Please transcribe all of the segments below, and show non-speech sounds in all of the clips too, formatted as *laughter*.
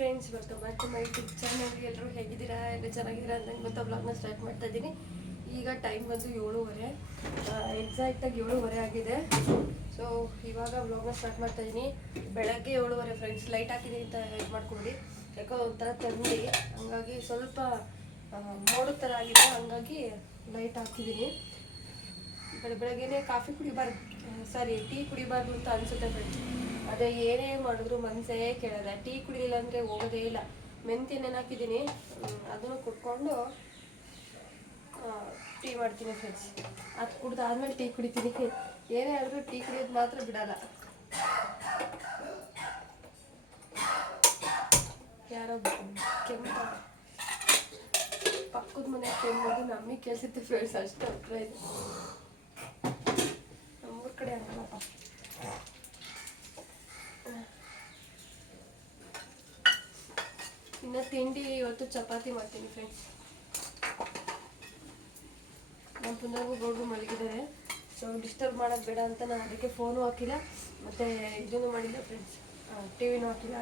Friends welcome back to my YouTube channel ಎಲ್ಲರೂ ಹೇಗಿದ್ದೀರಾ, ಎಲ್ಲ ಚೆನ್ನಾಗಿದ್ದೀರಾ ಅಂತ ಗೊತ್ತಾ ಬ್ಲಾಗ್ನ ಸ್ಟಾರ್ಟ್ ಮಾಡ್ತಾ ಇದ್ದೀನಿ. ಈಗ ಟೈಮ್ ಬಂದು ಏಳುವರೆ ಎಕ್ಸಾಕ್ಟಾಗಿ ಏಳುವರೆ ಆಗಿದೆ. ಸೊ ಇವಾಗ ಬ್ಲಾಗ್ನ ಸ್ಟಾರ್ಟ್ ಮಾಡ್ತಾ ಇದ್ದೀನಿ. ಬೆಳಗ್ಗೆ ಏಳುವರೆ ಫ್ರೆಂಡ್ಸ್ ಲೈಟ್ ಹಾಕಿದ್ದೀನಿ ಅಂತ ಇದು ಮಾಡ್ಕೊಡಿ. ಯಾಕೋ ಒಂಥರ ತಂದು, ಹಂಗಾಗಿ ಸ್ವಲ್ಪ ಮೋಡದ ಥರ ಆಗಿದೆ, ಹಂಗಾಗಿ ಲೈಟ್ ಹಾಕಿದ್ದೀನಿ ಬೆಳ ಬೆಳಗ್ಗೆನೇ ಕಾಫಿ ಕುಡಿಬಾರ್ದು ಸಾರಿ ಟೀ ಕುಡಿಬಾರ್ದು ಅಂತ ಅನಿಸುತ್ತೆ ಫ್ರೆಂಡ್ಸ್ ಅದೇ ಏನೇ ಮಾಡಿದ್ರು ಮನಸ್ಸೇ ಕೇಳಲ್ಲ ಟೀ ಕುಡಿಲಿಲ್ಲ ಅಂದರೆ ಹೋಗೋದೇ ಇಲ್ಲ. ಮೆಂತ್ಯ ಹಾಕಿದ್ದೀನಿ ಅದನ್ನು ಕುಟ್ಕೊಂಡು ಟೀ ಮಾಡ್ತೀನಿ ಫ್ರೆಂಡ್ಸ್ ಅದು ಕುಡ್ದಾದ್ಮೇಲೆ ಟೀ ಕುಡಿತೀನಿ. ಏನೇ ಆದರೂ ಟೀ ಕುಡಿಯೋದು ಮಾತ್ರ ಬಿಡಲ್ಲ. ಯಾರೋ ಕೆಮ್ಮ. ಪಕ್ಕದ ಮನೆ ಕೆಮ್ಮೋದು ನಮಗೆ ಕೇಳಿಸುತ್ತೆ ಫ್ರೆಂಡ್ಸ್ ಅಷ್ಟು ಹತ್ರ ಇದೆ. ನಮ್ಮೂರ ಕಡೆ ಹಂಗಲ್ಲಪ್ಪ ಇನ್ನು ತಿಂಡಿ ಇವತ್ತು ಚಪಾತಿ ಮಾಡ್ತೀನಿ ಫ್ರೆಂಡ್ಸ್ ನಮ್ಮ ಪುನರ್ಗೂ ಗೌಡ್ರು ಮಲಗಿದ್ದಾರೆ ಸೊ ಡಿಸ್ಟರ್ಬ್ ಮಾಡೋದು ಬೇಡ ಅಂತ ನಾನು ಅದಕ್ಕೆ ಫೋನು ಹಾಕಿಲ್ಲ. ಮತ್ತು ಇದನ್ನು ಮಾಡಿಲ್ಲ ಫ್ರೆಂಡ್ಸ್ ಟಿ ವಿನೂ ಹಾಕಿಲ್ಲ.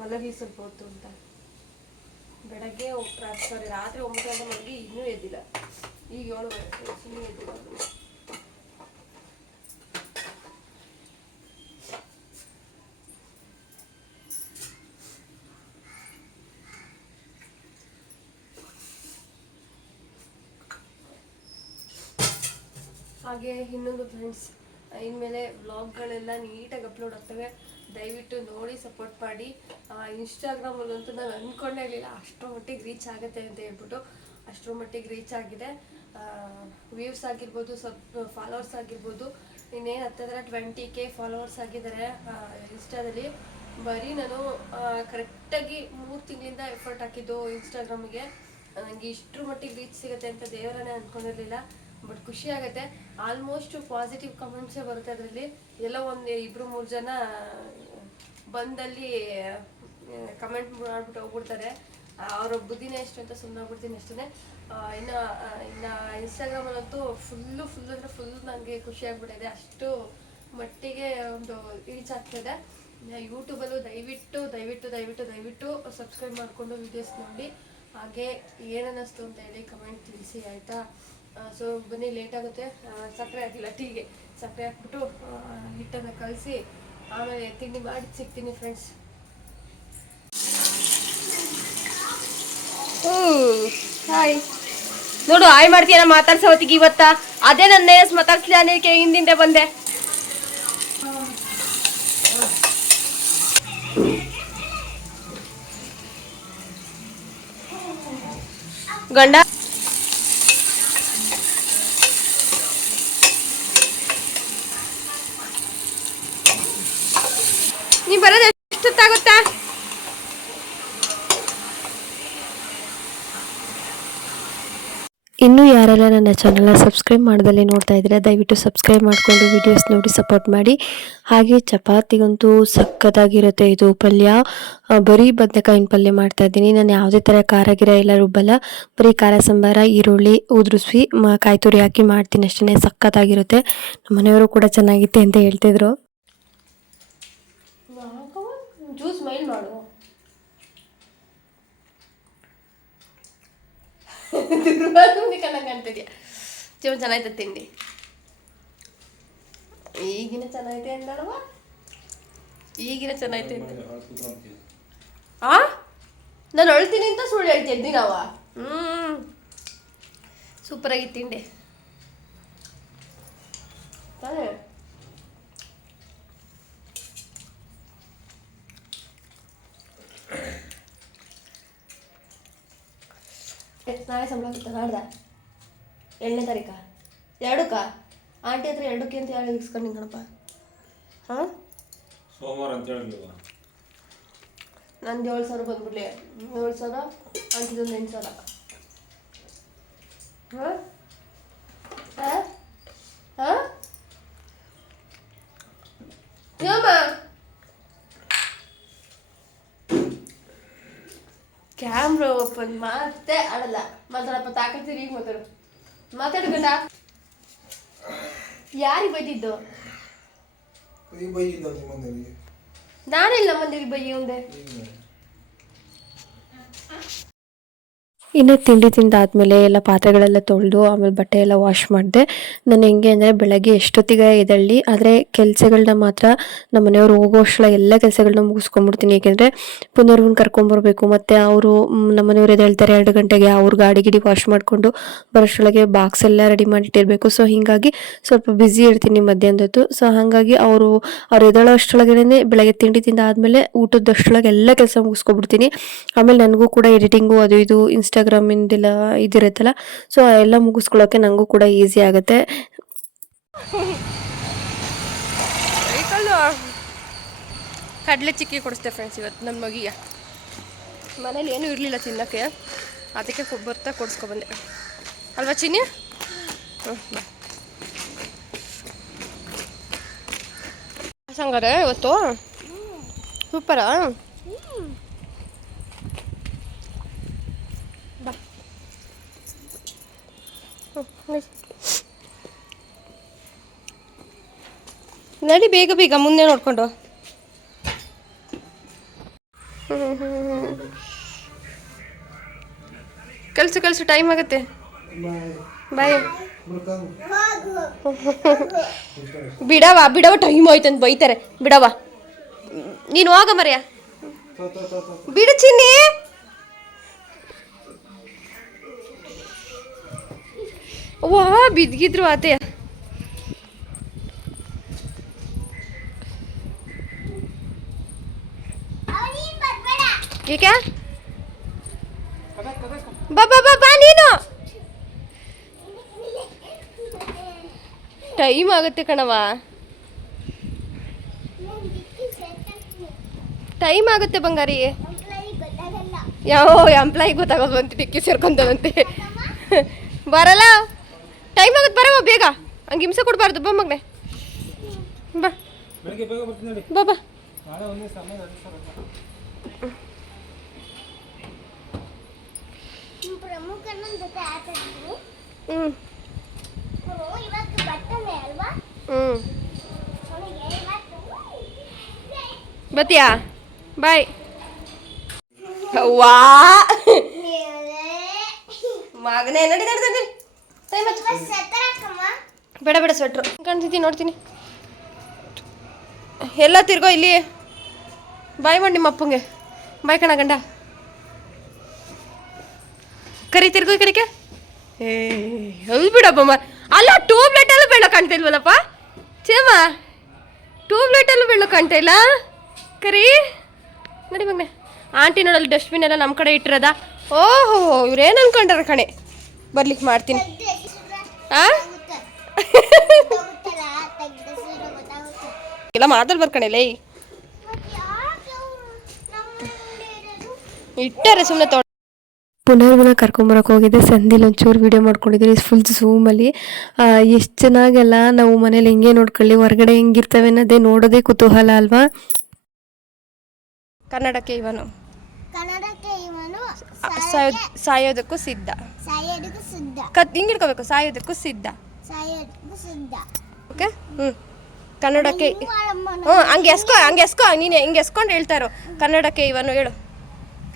ಮಲಗಿ ಸ್ವಲ್ಪ ಹೊತ್ತು ಅಂತ. ಬೆಳಗ್ಗೆ ಸಾರಿ ರಾತ್ರಿ ಒಂಬತ್ತು ಗಂಟೆ ಮಲಗಿ ಇನ್ನೂ ಎದ್ದಿಲ್ಲ. ಈಗ ಏಳು friends, ಇನ್ನೂ ಎದ್ದಿಲ್ಲ. ಹಾಗೆ ಇನ್ನೊಂದು ಫ್ರೆಂಡ್ಸ್ ಇನ್ಮೇಲೆ ವ್ಲಾಗ್ಗಳೆಲ್ಲ ನೀಟಾಗಿ ಅಪ್ಲೋಡ್ ಆಗ್ತವೆ. ದಯವಿಟ್ಟು ನೋಡಿ ಸಪೋರ್ಟ್ ಮಾಡಿ. ಇನ್ಸ್ಟಾಗ್ರಾಮಲ್ಲಂತೂ ನಾನು ಅಂದ್ಕೊಂಡೇ ಇರಲಿಲ್ಲ ಅಷ್ಟರ ಮಟ್ಟಿಗೆ ರೀಚ್ ಆಗುತ್ತೆ ಅಂತ ಹೇಳ್ಬಿಟ್ಟು ಅಷ್ಟರ ಮಟ್ಟಿಗೆ ರೀಚ್ ಆಗಿದೆ. ವ್ಯೂವ್ಸ್ ಆಗಿರ್ಬೋದು ಸಬ್ ಫಾಲೋವರ್ಸ್ ಆಗಿರ್ಬೋದು, ಇನ್ನೇನು ಹತ್ತಿರ ಟ್ವೆಂಟಿ ಕೆ ಫಾಲೋವರ್ಸ್ ಆಗಿದ್ದಾರೆ ಇನ್ಸ್ಟಾದಲ್ಲಿ ಬರೀ ನಾನು ಕರೆಕ್ಟಾಗಿ ಮೂರು ತಿಂಗಳಿಂದ ಎಫರ್ಟ್ ಹಾಕಿದ್ದು ಇನ್ಸ್ಟಾಗ್ರಾಮಿಗೆ ನನಗೆ ಇಷ್ಟರ ಮಟ್ಟಿಗೆ ರೀಚ್ ಸಿಗುತ್ತೆ ಅಂತ ದೇವರನ್ನೇ ಅಂದ್ಕೊಂಡಿರಲಿಲ್ಲ ಬಟ್ ಖುಷಿ ಆಗುತ್ತೆ. ಆಲ್ಮೋಸ್ಟ್ ಪಾಸಿಟಿವ್ ಕಮೆಂಟ್ಸೇ ಬರುತ್ತೆ ಅದರಲ್ಲಿ. ಎಲ್ಲ ಒಂದು ಇಬ್ರು ಮೂರು ಜನ ಬಂದಲ್ಲಿ ಕಮೆಂಟ್ ಮಾಡ್ಬಿಟ್ಟು ಹೋಗ್ಬಿಡ್ತಾರೆ. ಅವರ ಬುದ್ಧಿನೇ ಎಷ್ಟು ಅಂತ ಸುಮ್ಮನೆ ಆಗ್ಬಿಡ್ತೀನಿ ಅಷ್ಟೇ ಇನ್ನು ಇನ್ನು ಇನ್ಸ್ಟಾಗ್ರಾಮಲ್ಲಂತೂ ಫುಲ್ಲು ಫುಲ್ ಅಂದರೆ ಫುಲ್ ನನಗೆ ಖುಷಿ ಆಗ್ಬಿಟ್ಟಿದೆ. ಅಷ್ಟು ಮಟ್ಟಿಗೆ ಒಂದು ರೀಚ್ ಆಗ್ತಿದೆ ಯೂಟ್ಯೂಬಲ್ಲೂ ದಯವಿಟ್ಟು ದಯವಿಟ್ಟು ದಯವಿಟ್ಟು ದಯವಿಟ್ಟು ಸಬ್ಸ್ಕ್ರೈಬ್ ಮಾಡಿಕೊಂಡು ವೀಡಿಯೋಸ್ ನೋಡಿ. ಹಾಗೆ ಏನನ್ನಿಸ್ತು ಅಂತ ಹೇಳಿ ಕಮೆಂಟ್ ತಿಳಿಸಿ, ಆಯಿತಾ? ಸೊ ಬನ್ನಿ ಲೇಟ್ ಆಗುತ್ತೆ. ಸಕ್ಕರೆ ಹಾಕಿಲ್ಲ ಟೀಗೆ ಸಕ್ಕರೆ ಹಾಕ್ಬಿಟ್ಟು ಹಿಟ್ಟನ್ನು ಕಲಸಿ, ಆಮೇಲೆ ತಿಂಡಿ ಮಾಡಿ ಸಿಗ್ತೀನಿ ಫ್ರೆಂಡ್ಸ್ ಹಾಯ್. ನೋಡು, ಹಾಯ್ ಮಾಡ್ತೀಯ ಮಾತಾಡ್ಸೋ ಹೊತ್ತಿಗೆ ಇವತ್ತ? ಅದೇ ನನ್ನ ನೇಸ್ ಮಾತಾಡ್ಸ್ಲಿ ಅನ್ನೋದಕ್ಕೆ ಹಿಂದಿಂದೆ ಬಂದೆ? ಗಂಡ ನೀ ಬರೋದು ಎಷ್ಟೊತ್ತಾಗುತ್ತಾ ಇನ್ನೂ ಯಾರೆಲ್ಲ ನನ್ನ ಚಾನಲ್ನ ಸಬ್ಸ್ಕ್ರೈಬ್ ಮಾಡ್ದಲ್ಲಿ ನೋಡ್ತಾ ಇದ್ದರೆ ದಯವಿಟ್ಟು ಸಬ್ಸ್ಕ್ರೈಬ್ ಮಾಡಿಕೊಂಡು ವಿಡಿಯೋಸ್ ನೋಡಿ ಸಪೋರ್ಟ್ ಮಾಡಿ. ಹಾಗೆ ಚಪಾತಿಗಂತೂ ಸಕ್ಕತ್ತಾಗಿರುತ್ತೆ ಇದು ಪಲ್ಯ. ಬರೀ ಬದನೆಕಾಯಿನ ಪಲ್ಯ ಮಾಡ್ತಾ ಇದ್ದೀನಿ. ನಾನು ಯಾವುದೇ ಥರ ಖಾರ ಗಿರ ಎಲ್ಲ ರುಬ್ಬಲ್ಲ. ಬರೀ ಖಾರ ಸಾಂಬಾರ, ಈರುಳ್ಳಿ, ಉದುರಿಸಿ ಕಾಯಿ ತುರಿ ಹಾಕಿ ಮಾಡ್ತೀನಿ ಅಷ್ಟೇ ಸಕ್ಕತ್ತಾಗಿರುತ್ತೆ. ನಮ್ಮ ಮನೆಯವರು ಕೂಡ ಚೆನ್ನಾಗಿತ್ತೆ ಅಂತ ಹೇಳ್ತಿದ್ರು. ಜ್ಯೂಸ್ ಮೈಲ್ ಮಾಡು. ಕಂತಿದ್ಯಾ ಜೀವನ ಚೆನ್ನಾಯ್ತ ತಿಂಡಿ. ಈಗಿನ ಚೆನ್ನಾಗೈತೆ ಅಂದಳವ ಈಗಿನ ಚೆನ್ನಾಗೈತೆ ಅಂತ. ಆ? ನಾನು ಅಳ್ತೀನಿ ಅಂತ ಸುಳ್ಳು ಹೇಳ್ತಿದ್ದಿ ನಾವ? ಹ್ಮ್. ಸೂಪರ್ ಆಗಿ ತಿಂಡಿ. ತಾನೇ? ನಾಳೆ ಸಂಬಳ ಆಗುತ್ತೆ ನಾಡ್ದ ಎರಡನೇ ತಾರೀಕ? ಎರಡಕ್ಕ? ಆಂಟಿ ಹತ್ರ ಎರಡಕ್ಕೆ ಅಂತ ಹೇಳಿ ಇಸ್ಕೊಂಡು ಕಣಪ್ಪ. ಹಾಂ? ಸೋಮವಾರ ಅಂತ ಹೇಳಿಲ್ವ ನಂದು ಏಳು ಸಾವಿರ ಬಂದ್ಬಿಡ್ಲಿ. ಏಳು ಸಾವಿರ ಆಂಟಿದೊಂದು ಎಂಟು ಸಾವಿರ. ಹಾಂ ಹಾಂ ಯಮ್ಮ ಓಪನ್ ಮತ್ತೆ ಆಡಲ್ಲ. ಮಾತಾಡಪ್ಪ ತಾಕತ್ತೀರಿ ಈಗ ಮಾತಾಡು. ಮಾತಾಡು ಗಂಡ ಯಾರಿಗೆ ಬೈದಿದ್ದು? ಈ ಬೈಯಿಂದ ನಿಮ್ಮಂದರಿಗೆ? ನಾನೆಲ್ಲ ಮಂದಿಗೆ ಬೈಯಿ ಒಂದೆ ನೀನು ಇನ್ನು ತಿಂಡಿ ತಿಂದಾದ್ಮೇಲೆ ಎಲ್ಲ ಪಾತ್ರೆಗಳೆಲ್ಲ ತೊಳೆದು ಆಮೇಲೆ ಬಟ್ಟೆ ಎಲ್ಲ ವಾಶ್ ಮಾಡಿದೆ. ನಾನು ಹೆಂಗೆ ಅಂದರೆ ಬೆಳಗ್ಗೆ ಎಷ್ಟೊತ್ತಿಗೆ ಎದ್ದೇಳಿ ಆದರೆ ಕೆಲಸಗಳನ್ನ ಮಾತ್ರ ನಮ್ಮ ಮನೆಯವ್ರು ಹೋಗೋ ಅಷ್ಟರೊಳಗೆ ಎಲ್ಲ ಕೆಲಸಗಳನ್ನ ಮುಗಿಸ್ಕೊಂಡ್ಬಿಡ್ತೀನಿ ಏಕೆಂದರೆ ಪುನರ್ವನ್ನ ಕರ್ಕೊಂಬರ್ಬೇಕು, ಮತ್ತು ಅವರು ನಮ್ಮ ಮನೆಯವ್ರು ಎದ್ದೇಳ್ತಾರೆ ಎರಡು ಗಂಟೆಗೆ, ಅವ್ರ ಗಾಡಿ ಗಿಡಿ ವಾಶ್ ಮಾಡಿಕೊಂಡು ಬರೋಷ್ಟೊಳಗೆ ಬಾಕ್ಸ್ ಎಲ್ಲ ರೆಡಿ ಮಾಡಿಟ್ಟಿರಬೇಕು ಸೊ ಹೀಗಾಗಿ ಸ್ವಲ್ಪ ಬ್ಯುಸಿ ಇರ್ತೀನಿ ಮಧ್ಯಾಹ್ನದೊತ್ತು. ಸೊ ಹಾಗಾಗಿ ಅವರು, ಅವ್ರು ಎದ್ದೇಳೋ ಅಷ್ಟೊಳಗೇನೆ ಬೆಳಗ್ಗೆ ತಿಂಡಿ ತಿಂದಾದಮೇಲೆ ಊಟದಷ್ಟೊಳಗೆ ಎಲ್ಲ ಕೆಲಸ ಮುಗಿಸ್ಕೊಬಿಡ್ತೀನಿ. ಆಮೇಲೆ ನನಗೂ ಕೂಡ ಎಡಿಟಿಂಗು ಅದು ಇದು ಇನ್ಸ್ಟಾಗ್ರಾಮಿಂದೆಲ್ಲ ಇದಿರುತ್ತಲ್ಲ. ಸೊ ಎಲ್ಲ ಮುಗಿಸ್ಕೊಳ್ಳೋಕೆ ನನಗೂ ಕೂಡ ಈಸಿ ಆಗುತ್ತೆ. ಕಡಲೆ ಚಿಕ್ಕಿ ಕೊಡಿಸ್ತೆ ಫ್ರೆಂಡ್ಸ್ ಇವತ್ತು ನನ್ನ ಮಗಿಗೆ. ಮನೇಲಿ ಏನೂ ಇರಲಿಲ್ಲ ತಿನ್ನೋಕ್ಕೆ. ಅದಕ್ಕೆ ಬರ್ತಾ ಕೊಡಿಸ್ಕೊಬಂದೆ ಅಲ್ವಾ ಚಿನ್ನಿ? ಹ್ಞೂ ಬಾ. ಸಂಗಾರ ಇವತ್ತು? ಸೂಪರಾ ಬಾ ಹ್ಞೂ, ನಡಿ. ಬೇಗ ಬೇಗ, ಮುಂದೆ ನೋಡ್ಕೊಂಡು. ಕಲ್ಸು ಕಲ್ಸು ಟೈಮ್ ಆಗುತ್ತೆ. ಬಾಯ್ ಬಿಡವ ಬಿಡವ ಟೈಮ್ ಆಯ್ತು ಅಂತ ಬೈತಾರೆ. ಬಿಡವ ನೀನು ಹೋಗ ಮರ್ಯ. ಬಿಡು ಚಿನ್ನಿ. ವಾ ಬಿದ್ದಿದ್ರು ಆತೆ. ಏಕೆ? ಬಾ ಬಾ ನೀನು. ಟೈಮ್ ಆಗುತ್ತೆ ಕಣವ ಟೈಮ್ ಆಗುತ್ತೆ ಬಂಗಾರಿ. ಯಾವ ಎಂಪ್ಲಾಯಿ ಗೊತ್ತಾಗೋದು ಅಂತ ಡಿಕ್ಕಿ ಸೇರ್ಕೊಂತದಂತೆ. ಬರಲ್ಲ. ಟೈಮ್ ಆಗುತ್ತೆ ಬರವ ಬೇಗ. ಹಂಗೆ ಹಿಂಸೆ ಕೊಡಬಾರ್ದು ಬಾ ಮಗನೆ. ಬಾ. ಬಾ ಬಾ. ಹ್ಞೂ ಹ್ಞೂ ಬತ್ತೀಯಾ? ಬಾಯ್ ವಾ ಮಗನೇ ನಡಿ ನಡಿ ನಡಿ. ಟೈಮ್ ಬೇಡ ಬೇಡ ಸ್ವೆಟ್ರು ಕಾಣ್ತಿದ್ದೀನಿ ನೋಡ್ತೀನಿ. ಎಲ್ಲ ತಿರ್ಗೋ ಇಲ್ಲಿ. ಬಾಯ್ ಮಾಡಿ ನಿಮ್ಮ ಅಪ್ಪಂಗೆ. ಬಾಯ್ ಕಣ ಗಂಡ. ಕರಿ ತಿರ್ಗೋ ಈ ಕಡೆಗೆ. ಏ ಹೌದು ಬಿಡಪ್ಪಮ್ಮ ಅಲ್ಲ ಟ್ಯೂಬ್ಲೈಟಲ್ಲೂ ಬೆಳ್ಳ ಕಾಣ್ತಾ ಇಲ್ವಲ್ಲಪ್ಪ? ಚೇಮ ಟ್ಯೂಬ್ಲೈಟಲ್ಲೂ ಬೆಳ್ಳ ಕಾಣ್ತಾ ಇಲ್ಲ? ಕರಿ. ನಡಿ ಮಗನೆ. ಆಂಟಿ ನೋಡಲ್ಲಿ ಡಸ್ಟ್ಬಿನ್ ಎಲ್ಲ ನಮ್ಮ ಕಡೆ ಇಟ್ಟಿರೋದ? ಓಹೋ ಇವ್ರೇನು ಅನ್ಕೊಂಡಾರ ಕಣೆ. ಬರ್ಲಿಕ್ಕೆ ಮಾಡ್ತೀನಿ. ಆ? ಗೊತ್ತಾಗುತ್ತಲ್ಲ ತೆಗ್ದಸಿರೋ ಗೊತ್ತಾಗುತ್ತೆ ಎಲ್ಲ ಮಾತಾಡ್ ಬರ್ಕಣೆಲೇ ಮತ್ತೆ ಯಾಕೆ ಅವ್ರು ನಮ್ಮ ಮುಂದೆ ಇರೋದು ಇಟ್ಟಾರೆ ಸುಮ್ಮನೆ ತೊ ಪುನರ್ವನ್ನ ಕರ್ಕೊಂಬರಕ್ಕೆ ಹೋಗಿದ್ದೆ ಸಂಧಿಲಿ ಒಂಚೂರು ವಿಡಿಯೋ ಮಾಡ್ಕೊಂಡಿದ್ದೀನಿ ಫುಲ್ ಝೂಮಲ್ಲಿ ಎಷ್ಟು ಚೆನ್ನಾಗೆಲ್ಲ ನಾವು ಮನೇಲಿ ಹೆಂಗೆ ನೋಡ್ಕೊಳ್ಳಿ ಹೊರಗಡೆ ಹೆಂಗಿರ್ತವೆ ಅನ್ನೋದೇ ನೋಡೋದೇ ಕುತೂಹಲ ಅಲ್ವಾ? ಕನ್ನಡಕ್ಕೆ ಇವನು. ಕನ್ನಡಕ್ಕೆ ಇವನು ಸಾಯೋದ್ ಸಾಯೋದಕ್ಕೂ ಸಿದ್ಧ. ಸಾಯೋದಕ್ಕೂ ಸಿದ್ಧ ಕತ್ ಹಿಂಗೆ ಇಟ್ಕೋಬೇಕು ಸಾಯೋದಕ್ಕೂ ಸಿದ್ಧ ಓಕೆ? ಹ್ಞೂ ಕನ್ನಡಕ್ಕೆ ಹ್ಞೂ ಹಂಗೆ ಎಸ್ಕೋ ಹಂಗೆ ಎಸ್ಕೋ ನೀನು ಹಿಂಗೆ ಎಸ್ಕೊಂಡು ಹೇಳ್ತಾರೋ. ಕನ್ನಡಕ್ಕೆ ಇವನು ಹೇಳು.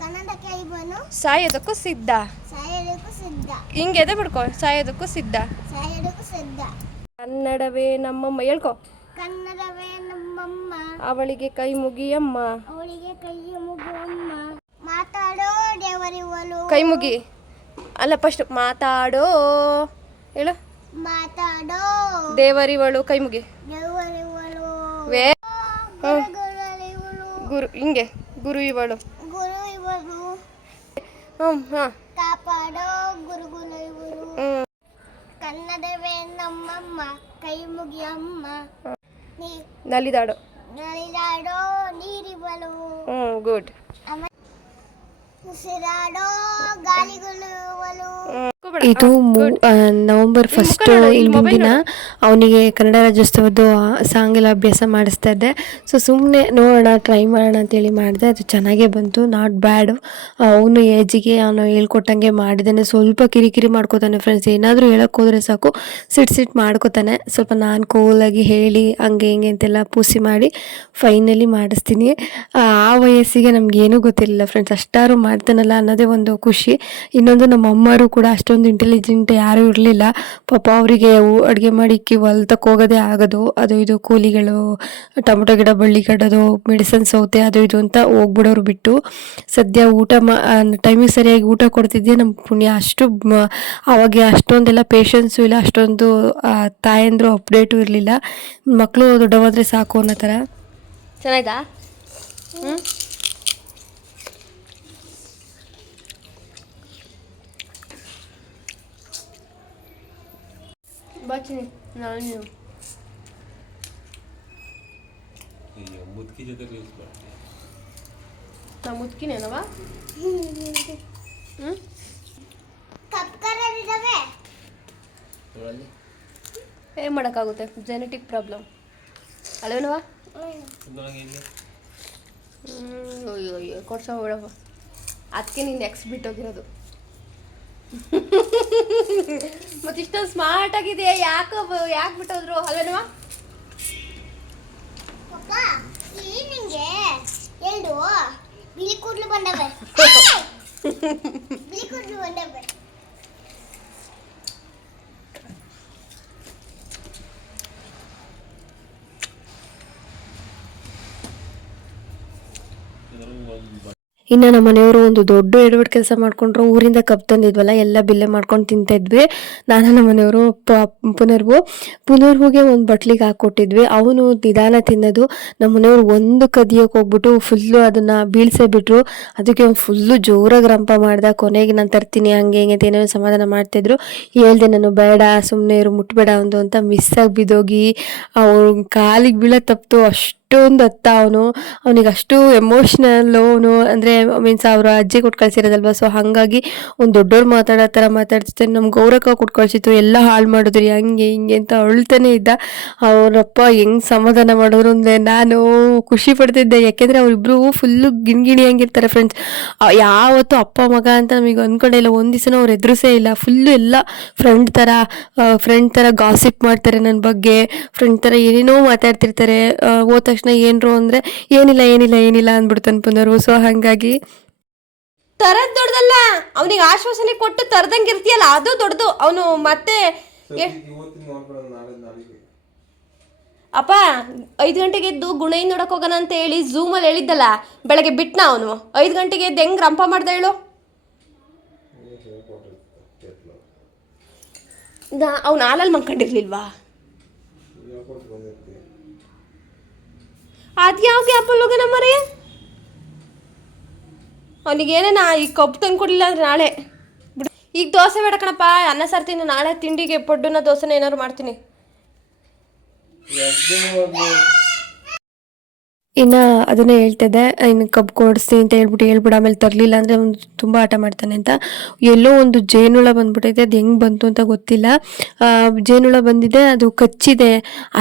ಕನ್ನಡಕ್ಕೆ ಇವನು ಸಾಯೋದಕ್ಕೂ ಸಿದ್ಧ ಸಾಯೋದಕ್ಕೂ ಸಿದ್ಧ ಹಿಂಗೆ ಎದೆ ಬಿಡ್ಕೋ ಸಾಯೋದಕ್ಕೂ ಸಿದ್ಧ ಸಾಯೋದಕ್ಕೂ ಸಿದ್ಧ ಕನ್ನಡವೇ ನಮ್ಮಮ್ಮ ಹೇಳ್ಕೊ. ಕನ್ನಡವೇ ನಮ್ಮಮ್ಮ. ಅವಳಿಗೆ ಕೈ ಮುಗಿಯಮ್ಮ. ಅವಳಿಗೆ ಕೈ ಮುಗಿಯಮ್ಮ ಮಾತಾಡೋ ದೇವರಿವಳು ಕೈ ಮುಗಿ. ಅಲ್ಲ ಫಸ್ಟ್ ಮಾತಾಡೋ. ಹೇಳು. ಮಾತಾಡೋ. ದೇವರಿವಳು ಕೈ ಮುಗಿ ವೇ ಗುರು ಹಿಂಗೆ. ಗುರು ಇವಳು. ಗುರು ಇವಳು. ಹ್ಞೂ ಹಾಂ. ಕಾಪಾಡೋ ಗುರುಗಳು ಇವರು ಕನ್ನಡವೇ ನಮ್ಮಮ್ಮ ಕೈ ಮುಗಿಯಮ್ಮ ನಲಿದಾಡು. ನಲಿದಾಡೋ ನೀರಿವಳು. ಹ್ಮ್ ಗುಡ್ ಉಸಿರಾಡೋ ಗಾಳಿಗಳು ಇದು ನವೆಂಬರ್ ಫಸ್ಟ್ ಹಿಂದಿನ ದಿನ ಅವನಿಗೆ ಕನ್ನಡ ರಾಜ್ಯೋತ್ಸವದ್ದು ಸಾಂಗ್ ಎಲ್ಲ ಅಭ್ಯಾಸ ಮಾಡಿಸ್ತಾ ಇದ್ದೆ. ಸೊ ಸುಮ್ಮನೆ ನೋಡೋಣ ಟ್ರೈ ಮಾಡೋಣ ಅಂತೇಳಿ ಮಾಡಿದೆ. ಅದು ಚೆನ್ನಾಗೇ ಬಂತು ನಾಟ್ ಬ್ಯಾಡ್ ಅವನು ಏಜಿಗೆ ಅವನು ಹೇಳ್ಕೊಟ್ಟಂಗೆ ಮಾಡಿದ್ದಾನೆ. ಸ್ವಲ್ಪ ಕಿರಿಕಿರಿ ಮಾಡ್ಕೋತಾನೆ ಫ್ರೆಂಡ್ಸ್ ಏನಾದರೂ ಹೇಳಕ್ಕೆ ಹೋದರೆ ಸಾಕು. ಸಿಟ್ ಸಿಟ್ ಮಾಡ್ಕೋತಾನೆ. ಸ್ವಲ್ಪ ನಾನು ಕೋಲಾಗಿ ಹೇಳಿ ಹಂಗೆ ಹಿಂಗೆ ಅಂತೆಲ್ಲ ಪೂಸಿ ಮಾಡಿ ಫೈನಲಿ ಮಾಡಿಸ್ತೀನಿ. ಆ ವಯಸ್ಸಿಗೆ ನಮಗೇನೂ ಗೊತ್ತಿರಲಿಲ್ಲ ಫ್ರೆಂಡ್ಸ್ ಅಷ್ಟಾರು ಮಾಡ್ತಾನಲ್ಲ ಅನ್ನೋದೇ ಒಂದು ಖುಷಿ. ಇನ್ನೊಂದು ನಮ್ಮ ಅಮ್ಮರು ಕೂಡ ಅಷ್ಟೊಂದು ಇಂಟೆಲಿಜೆಂಟ್ ಯಾರೂ ಇರಲಿಲ್ಲ. ಪಾಪ ಅವರಿಗೆ ಅಡುಗೆ ಮಾಡಿಕ್ಕಿ ಹೊಲ್ತಕ್ಕೆ ಹೋಗೋದೇ ಆಗೋದು. ಅದು ಇದು ಕೂಲಿಗಳು, ಟೊಮೊಟೊ ಗಿಡ, ಬಳ್ಳಿ ಕಡೋದು ಮೆಡಿಸನ್ ಸೌತೆ, ಅದು ಇದು ಅಂತ ಹೋಗ್ಬಿಡೋರು ಬಿಟ್ಟು ಸದ್ಯ ಊಟ ಮಾ ಟೈಮಿಗೆ ಸರಿಯಾಗಿ ಊಟ ಕೊಡ್ತಿದ್ದೆ. ನಮ್ಮ ಪುಣ್ಯ ಅಷ್ಟು ಅವಾಗ ಅಷ್ಟೊಂದೆಲ್ಲ ಪೇಷನ್ಸು ಇಲ್ಲ, ಅಷ್ಟೊಂದು ತಾಯಂದರು ಅಪ್ಡೇಟು ಇರಲಿಲ್ಲ. ಮಕ್ಕಳು ದೊಡ್ಡವಾದರೆ ಸಾಕು ಅನ್ನೋ ಥರ. ಚೆನ್ನಾಯ್ತಾ ಹ್ಞೂ ಬರ್ತೀನಿ ನಾನು ನೀವು ಈಗ ಮುದುಕಿ ಜೊತೆ ರೀಲ್ಸ್ ಮಾಡ್ತೀವಿ ನಾ ಮುದ್ಕಿನೇನವ ಹ್ಞೂ ಕಪ್ ಕಲರ್ ಇದಾವೆ ನೋಡಲ್ಲಿ ಏನು ಮಾಡೋಕ್ಕಾಗುತ್ತೆ ಜೆನೆಟಿಕ್ ಪ್ರಾಬ್ಲಮ್ ಅಲ್ವೇನವ ಅಯ್ಯೋ ಅಯ್ಯೋ ಕೊಡ್ಸೋ ಬಿಡಪ್ಪ ಅದಕ್ಕೆ ನೀನು ನೆಕ್ಸ್ಟ್ ಬಿಟ್ಟೋಗಿರೋದು ಮತ್ತೆ ಇಷ್ಟೊಂದು ಸ್ಮಾರ್ಟ್ ಆಗಿದೆ ಯಾಕೆ ಯಾಕೆ ಬಿಟ್ಟೋದ್ರು? ಅಲ್ವೇನವ ನಿಂಗೆ ಎರಡು ಬಿಳಿ ಕೂದಲು ಬಂದವೆ. *laughs* ಬಿಳಿ ಕೂದಲು ಬಂದವೆ ಒಂದು ಇನ್ನು ನಮ್ಮ ಮನೆಯವರು ಒಂದು ದೊಡ್ಡ ಎಡವಟ್ಟು ಕೆಲಸ ಮಾಡ್ಕೊಂಡ್ರು, ಊರಿಂದ ಕಪ್ ತಂದಿದ್ವಲ್ಲ, ಎಲ್ಲ ಬಿಲ್ಲೆ ಮಾಡ್ಕೊಂಡು ತಿಂತಾ ಇದ್ವಿ ನಾನು ನಮ್ಮ ಮನೆಯವರು ಪುನರ್ವು, ಪುನರ್ವುಗೆ ಒಂದು ಬಟ್ಲಿಗೆ ಹಾಕ್ಕೊಟ್ಟಿದ್ವಿ ಅವನು ನಿಧಾನ ತಿನ್ನೋದು, ನಮ್ಮ ಮನೆಯವರು ಒಂದು ಕದಿಯೋಕೆ ಹೋಗ್ಬಿಟ್ಟು ಫುಲ್ಲು ಅದನ್ನು ಬೀಳ್ಸೇ ಬಿಟ್ರು. ಅದಕ್ಕೆ ಅವ್ನು ಫುಲ್ಲು ಜೋರಾಗಿ ರಂಪ ಮಾಡ್ದ. ಕೊನೆಗೆ ನಾನು ತರ್ತೀನಿ, ಹಂಗೆ ಹಿಂಗೆ ಅಂತ ಏನೋ ಸಮಾಧಾನ ಮಾಡ್ತಿದ್ರು. ಹೇಳ್ದೆ ನಾನು ಬೇಡ ಸುಮ್ಮನೆ ಇರು, ಮುಟ್ಬೇಡ ಒಂದು ಅಂತ ಮಿಸ್ಸಾಗಿ ಬಿದ್ದೋಗಿ ಅವ್ರ ಕಾಲಿಗೆ ಬೀಳೋ ತಪ್ಪಿತು ಅಷ್ಟು ಅಷ್ಟೊಂದು ಅತ್ತ ಅವನು. ಅವನಿಗೆ ಅಷ್ಟು ಎಮೋಷ್ನಲ್ ಅವನು. ಅಂದರೆ ಮೀನ್ಸ್ ಅವರು ಅಜ್ಜಿ ಕೊಟ್ಟು ಕಳ್ಸಿರೋದಲ್ವ? ಸೊ ಹಾಗಾಗಿ ಒಂದು ದೊಡ್ಡವ್ರು ಮಾತಾಡೋ ಥರ ಮಾತಾಡ್ತಿದ್ದೆ. ನಮ್ಮ ಗೌರಕ್ಕ ಕೊಟ್ಟು ಕಳ್ಸಿತ್ತು. ಎಲ್ಲ ಹಾಳು ಮಾಡಿದ್ರಿ. ಹಂಗೆ, ಹಿಂಗೆ ಅಂತ ಅಳ್ತಾನೆ ಇದ್ದ. ಅವರಪ್ಪ ಹೆಂಗೆ ಸಮಾಧಾನ ಮಾಡಿದ್ರು ಅಂದರೆ ನಾನು ಖುಷಿ ಪಡ್ತಿದ್ದೆ. ಯಾಕೆಂದರೆ ಅವರಿಬ್ಬರು ಫುಲ್ಲು ಗಿಣ್ಗಿಣಿ ಹಂಗಿರ್ತಾರೆ ಫ್ರೆಂಡ್ಸ್ ಯಾವತ್ತು ಅಪ್ಪ, ಮಗ ಅಂತ ನಮಗೆ ಅಂದ್ಕೊಂಡೇ ಇಲ್ಲ. ಒಂದು ದಿವಸನೂ ಅವ್ರು ಎದುರಿಸೇ ಇಲ್ಲ. ಫುಲ್ಲು ಎಲ್ಲ ಫ್ರೆಂಡ್ ಥರ ಫ್ರೆಂಡ್ ಥರ ಗಾಸಿಪ್ ಮಾಡ್ತಾರೆ ನನ್ನ ಬಗ್ಗೆ. ಫ್ರೆಂಡ್ ಥರ ಏನೇನೋ ಮಾತಾಡ್ತಿರ್ತಾರೆ. ಹೋದ ತಕ್ಷಣ ಏನ್ರು ಅಂದರೆ ಏನಿಲ್ಲ ಏನಿಲ್ಲ ಏನಿಲ್ಲ ಅಂದ್ಬಿಡ್ತಾನೆ ಪುನರ್ವು ಸೊ ಹಾಗಾಗಿ ತರದ್ ದೊಡ್ಡದಲ್ಲ. ಅವನಿಗೆ ಆಶ್ವಾಸನೆ ಕೊಟ್ಟು ತರದಂಗೆ ಇರ್ತೀಯಲ್ಲ ಅದು ದೊಡ್ಡದು. ಅವನು ಮತ್ತೆ ಅಪ್ಪ ಐದು ಗಂಟೆಗೆ ಎದ್ದು ಗುಣೈ ನೋಡಕ್ ಹೋಗೋಣ ಅಂತ ಹೇಳಿ ಝೂಮಲ್ಲಿ ಹೇಳಿದ್ದಲ್ಲ ಬೆಳಗ್ಗೆ ಬಿಟ್ನ ಅವನು? ಐದು ಗಂಟೆಗೆ ಎದ್ದು ಹೆಂಗ್ ರಂಪ ಮಾಡ್ದ ಹೇಳು? ಅವ್ನು ಹಾಲಲ್ಲಿ ಮಲ್ಕೊಂಡಿರ್ಲಿಲ್ವಾ ಅದು ಯಾವ ಆ್ಯಪಲ್ ಹೋಗೋಣ ಮರಿ? ಅವನಿಗೇನೇನ ಈ ಕಪ್ ತಂದು ಕೊಡಲಿಲ್ಲ ಅಂದ್ರೆ ನಾಳೆ. ಬಿಡು. ಈಗ ದೋಸೆ ಬೇಡ ಕಣಪ್ಪ, ಅನ್ನ ಸರ್ತೀನಿ, ನಾಳೆ ತಿಂಡಿಗೆ ಪೊಡ್ಡುನ ದೋಸೆನ ಏನಾದ್ರು ಮಾಡ್ತೀನಿ. ಇನ್ನು ಅದನ್ನೇ ಹೇಳ್ತಿದ್ದೆ, ಇನ್ನು ಕಬ್ಬು ಕೊಡಿಸಿ ಅಂತ ಹೇಳ್ಬಿಟ್ಟು ಹೇಳ್ಬಿಡ, ಆಮೇಲೆ ತರಲಿಲ್ಲ ಅಂದರೆ ಅವ್ನು ತುಂಬ ಆಟ ಮಾಡ್ತಾನೆ ಅಂತ. ಎಲ್ಲೋ ಒಂದು ಜೇನುಳ ಬಂದ್ಬಿಟ್ಟೈತೆ ಅದು ಹೆಂಗೆ ಬಂತು ಅಂತ ಗೊತ್ತಿಲ್ಲ. ಜೇನುಳ ಬಂದಿದೆ, ಅದು ಕಚ್ಚಿದೆ.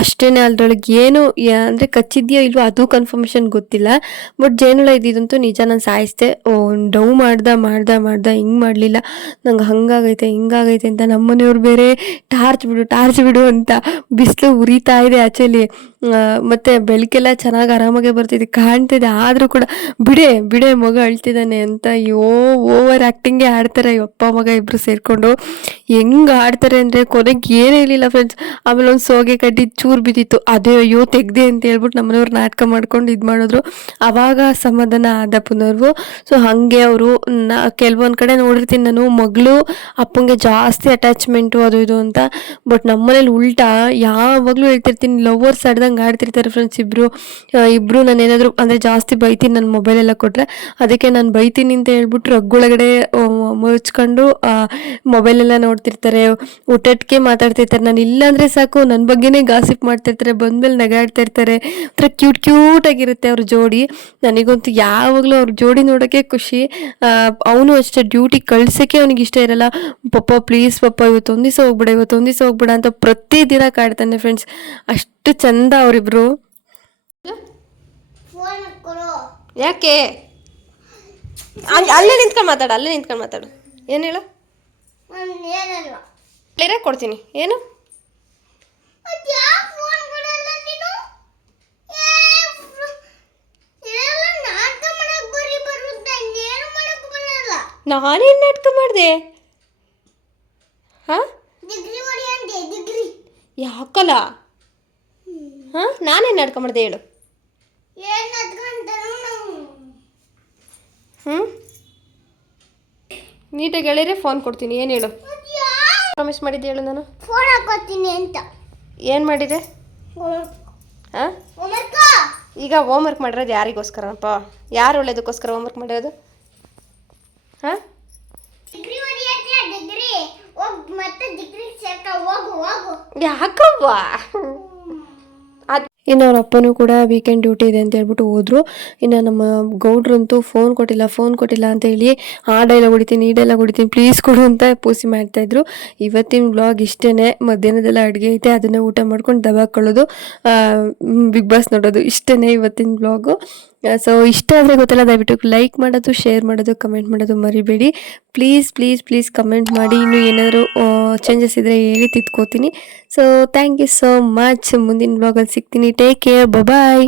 ಅಷ್ಟೇ ಅದ್ರೊಳಗೆ ಏನು ಅಂದರೆ ಕಚ್ಚಿದ್ಯೋ ಇಲ್ವೋ ಅದು ಕನ್ಫರ್ಮೇಷನ್ ಗೊತ್ತಿಲ್ಲ. ಬಟ್ ಜೇನುಳ ಇದ್ದಿದ್ದಂತೂ ನಿಜ ನಾನು ಸಾಯಿಸ್ದೆ. ಡವ್ ಮಾಡ್ದ ಮಾಡ್ದ ಮಾಡ್ದ, ಹಿಂಗೆ ಮಾಡಲಿಲ್ಲ. ನಂಗೆ ಹಂಗಾಗೈತೆ, ಹಿಂಗಾಗೈತೆ ಅಂತ ನಮ್ಮನೆಯವ್ರು ಬೇರೆ ಟಾರ್ಚ್ ಬಿಡು ಟಾರ್ಚ್ ಬಿಡು ಅಂತ ಬಿಸಿಲು ಉರಿತಾ ಇದೆ ಆ್ಯಕ್ಚುಲಿ ಮತ್ತು ಬೆಳಕೆಲ್ಲ ಚೆನ್ನಾಗಿ ಆರಾಮಾಗೆ ಬರ್ತಿದೆ, ಕಾಣ್ತಿದೆ. ಆದರೂ ಕೂಡ ಬಿಡೆ ಬಿಡೆ ಮಗ ಅಳ್ತಿದ್ದಾನೆ ಅಂತ. ಅಯ್ಯೋ ಓವರ್ ಆ್ಯಕ್ಟಿಂಗೇ ಆಡ್ತಾರೆ. ಅಪ್ಪ ಮಗ ಇಬ್ಬರು ಸೇರಿಕೊಂಡು. ಹೆಂಗೆ ಆಡ್ತಾರೆ ಅಂದರೆ ಕೊನೆಗೆ ಏನೇ ಇರಲಿಲ್ಲ ಫ್ರೆಂಡ್ಸ್ ಆಮೇಲೆ ಒಂದು ಸೋಗೆ ಕಡ್ಡಿ ಚೂರು ಬಿದ್ದಿತ್ತು. ಅದೇ ಅಯ್ಯೋ, ತೆಗ್ದೆ ಅಂತ ಹೇಳ್ಬಿಟ್ಟು ನಮ್ಮನೆಯವ್ರು ನಾಟಕ ಮಾಡ್ಕೊಂಡು ಇದು ಮಾಡಿದ್ರು. ಆವಾಗ ಸಮಾಧಾನ ಆದ ಪುನರ್ವು. ಸೊ ಹಾಗೆ ಅವರು, ನಾ, ಕೆಲವೊಂದು ಕಡೆ ನೋಡಿರ್ತೀನಿ ನಾನು. ಮಗಳು, ಅಪ್ಪಂಗೆ ಜಾಸ್ತಿ ಅಟ್ಯಾಚ್ಮೆಂಟು ಅದು ಇದು ಅಂತ. ಬಟ್ ನಮ್ಮನೇಲಿ ಉಲ್ಟಾ ಯಾವಾಗಲೂ ಹೇಳ್ತಿರ್ತೀನಿ ಲವರ್ಸ್ ಆಡ್ದಂಗೆ ಆಡ್ತಿರ್ತಾರೆ ಫ್ರೆಂಡ್ಸ್ ಇಬ್ಬರು ಇಬ್ಬರು ಇಬ್ಬರು ನಾನು ಏನಾದರೂ ಅಂದರೆ ಜಾಸ್ತಿ ಬೈತೀನಿ ನನ್ನ ಮೊಬೈಲೆಲ್ಲ ಕೊಟ್ಟರೆ ಅದಕ್ಕೆ ನಾನು ಬೈತೀನಿ ಅಂತ ಹೇಳ್ಬಿಟ್ಟು ರಗ್ಗೊಳಗಡೆ ಮುಚ್ಕೊಂಡು ಮೊಬೈಲೆಲ್ಲ ನೋಡ್ತಿರ್ತಾರೆ ಊಟಕ್ಕೆ ಮಾತಾಡ್ತಿರ್ತಾರೆ. ನಾನು ಇಲ್ಲಾಂದರೆ ಸಾಕು ನನ್ನ ಬಗ್ಗೆನೇ ಗಾಸಿಪ್ ಮಾಡ್ತಿರ್ತಾರೆ, ಬಂದಮೇಲೆ ನಗಾಡ್ತಾ ಇರ್ತಾರೆ. ಒಂಥರ ಕ್ಯೂಟ್ ಕ್ಯೂಟ್ ಆಗಿರುತ್ತೆ ಅವ್ರ ಜೋಡಿ. ನನಗಂತೂ ಯಾವಾಗಲೂ ಅವ್ರ ಜೋಡಿ ನೋಡೋಕ್ಕೆ ಖುಷಿ. ಅವನು ಅಷ್ಟೇ ಡ್ಯೂಟಿ ಕಳ್ಸೋಕ್ಕೆ ಅವನಿಗೆ ಇಷ್ಟ ಇರಲ್ಲ. ಪಪ್ಪ ಪ್ಲೀಸ್ ಪಪ್ಪ, ಇವತ್ತು ಒಂದು ಹೋಗ್ಬಿಡ, ಇವತ್ತು ಒಂದು ಹೋಗ್ಬಿಡ ಅಂತ ಅಂತ ಪ್ರತಿದಿನ ಕಾಡ್ತಾನೆ ಫ್ರೆಂಡ್ಸ್ ಅಷ್ಟು ಚಂದ ಅವರಿಬ್ರು. ಯಾಕೆ? ಅಲ್ಲೇ ನಿಂತ್ಕೊಂಡು ಮಾತಾಡು ಅಲ್ಲೇ ನಿಂತ್ಕೊಂಡು ಮಾತಾಡು. ಏನು ಹೇಳು? ಕ್ಲಿಯರಾಗಿ ಕೊಡ್ತೀನಿ. ಏನು? ನಾನೇನು ನಾಟಕ ಮಾಡಿದೆ? ಹಾಂ? ಯಾಕಲ್ಲ? ಹಾಂ? ನಾನೇನು ನಾಟಕ ಮಾಡಿದೆ ಹೇಳು. ಹ್ಞೂ ನೀಟಾಗಿ ಹೇಳಿದ್ರೆ ಫೋನ್ ಕೊಡ್ತೀನಿ ಏನು ಹೇಳು? ಪ್ರಾಮಿಸ್ ಮಾಡಿದ್ದೆ ಹೇಳು ನಾನು? ಫೋನ್ ಹಾಕೋತೀನಿ ಅಂತ. ಏನು ಮಾಡಿದೆ? ಹಾಂ ಈಗ ಹೋಮ್ವರ್ಕ್ ಮಾಡಿರೋದು ಯಾರಿಗೋಸ್ಕರಪ್ಪ ಯಾರು ಒಳ್ಳೇದಕ್ಕೋಸ್ಕರ ಹೋಮ್ವರ್ಕ್ ಮಾಡಿರೋದು? ಹಾಂ ಡಿಗ್ರಿ ಹೊಡಿಯತ್ತೆ ಡಿಗ್ರಿ ಹೋಗ್ ಮತ್ತೆ ಡಿಗ್ರಿ ಸೇರ್ಕ ಹೋಗು ಹೋಗು ಯಾಕವ್ವ ಇನ್ನು ಅವ್ರ ಅಪ್ಪನೂ ಕೂಡ ವೀಕೆಂಡ್ ಡ್ಯೂಟಿ ಇದೆ ಅಂತ ಹೇಳ್ಬಿಟ್ಟು ಹೋದ್ರು. ಇನ್ನು ನಮ್ಮ ಗೌಡ್ರಂತೂ ಫೋನ್ ಕೊಟ್ಟಿಲ್ಲ ಫೋನ್ ಕೊಟ್ಟಿಲ್ಲ ಅಂತ ಹೇಳಿ, ಆ ಡೈಲಾಗ್ ಹೊಡಿತೀನಿ, ಈ ಡೈಲಾಗ್ ಹೊಡಿತೀನಿ ಪ್ಲೀಸ್ ಕೊಡು ಅಂತ ಪೂಸಿ ಮಾಡ್ತಾಯಿದ್ರು ಇವತ್ತಿನ ಬ್ಲಾಗ್ ಇಷ್ಟೇ ಮಧ್ಯಾಹ್ನದೆಲ್ಲ ಅಡುಗೆ ಐತೆ, ಅದನ್ನೇ ಊಟ ಮಾಡ್ಕೊಂಡು ದಬಾಕೊಳ್ಳೋದು ಬಿಗ್ ಬಾಸ್ ನೋಡೋದು ಇಷ್ಟೇ ಇವತ್ತಿನ ಬ್ಲಾಗು ಸೊ ಇಷ್ಟ ಆದರೆ ಗೊತ್ತಲ್ಲ, ದಯವಿಟ್ಟು ಲೈಕ್ ಮಾಡೋದು ಶೇರ್ ಮಾಡೋದು ಕಮೆಂಟ್ ಮಾಡೋದು ಮರಿಬೇಡಿ. ಪ್ಲೀಸ್ ಪ್ಲೀಸ್ ಪ್ಲೀಸ್ ಕಮೆಂಟ್ ಮಾಡಿ. ಇನ್ನೂ ಏನಾದರೂ ಚೇಂಜಸ್ ಇದ್ದರೆ ಹೇಳಿ ತಿದ್ಕೋತೀನಿ. So thank you so much ಮುಂದಿನ ಬ್ಲಾಗಲ್ಲಿ ಸಿಗ್ತೀನಿ. Take care bye